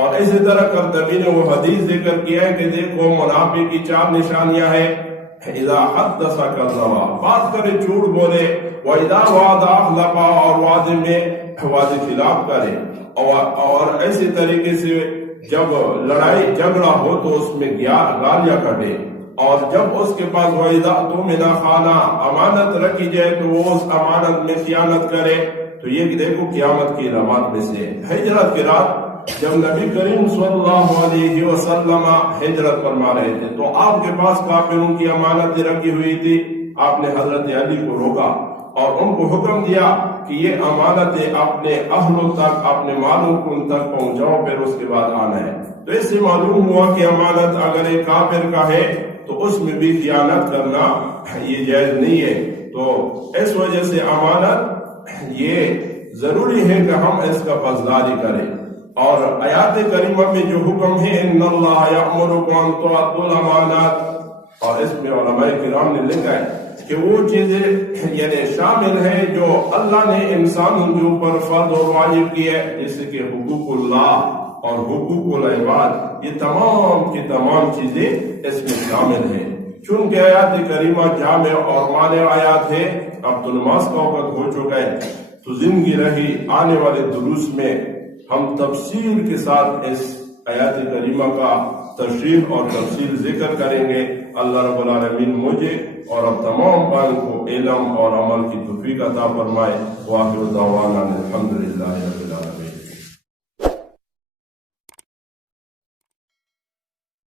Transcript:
اور اسی طرح کرتبی نے وہ حدیث ذکر کیا ہے کہ دیکھو منافق کی 4 نشانیاں ہیں. اذا حدث کذب، بات کرے جھوٹ بولے، واذا وعد اخلف، اور وعدے میں وعدے خلاف کرے، اور ایسی طریقے سے جب لڑائی جھگڑا ہو تو اس میں گالیاں کٹے، اور جب اس کے پاس وَإِذَا اؤْتُمِنَ خَانَ، امانت رکھی جائے تو وہ اس امانت میں خیانت کرے. تو یہ دیکھو قیامت کی علامات میں سے. ہجرت کی رات جب نبی کریم صلی اللہ علیہ وسلم ہجرت فرما رہے تھے تو آپ کے پاس کافروں کی امانتیں رکھی ہوئی تھی. آپ نے حضرت علی کو روکا اور ان کو حکم دیا کہ یہ امانتیں اپنے اہلوں تک، اپنے مالوں کو ان تک پہنچاؤ، پھر اس کے بعد آنا ہے. تو اس سے معلوم ہوا کہ امانت اگر ایک کافر کا ہے تو اس میں بھی خیانت کرنا یہ جائز نہیں ہے. تو اس وجہ سے امانت یہ ضروری ہے کہ ہم اس کا پاسداری کریں. اور آیات کریمہ میں جو حکم ہے ان اللہ یأمرکم ان تؤدوا الامانات، اور اس میں علماء کرام نے لکھا ہے کہ وہ چیزیں یعنی شامل ہیں جو اللہ نے انسانوں کے اوپر فرض اور واجب کی ہے، جیسے کہ حقوق اللہ اور حقوق العباد، یہ تمام کی تمام چیزیں اس میں شامل ہیں. چونکہ آیات کریمہ جامع اور مانع آیات ہے. اب تو نماز کا وقت ہو چکا ہے، تو زندگی رہی آنے والے دروس میں ہم تفصیل کے ساتھ اس آیات کریمہ کا تشریح اور تفصیل ذکر کریں گے. اللہ رب العالمین مجھے اور اب تمام بھائیوں کو علم اور عمل کی توفیق عطا فرمائے. وآخر دعوانا الحمدللہ رب العالمین.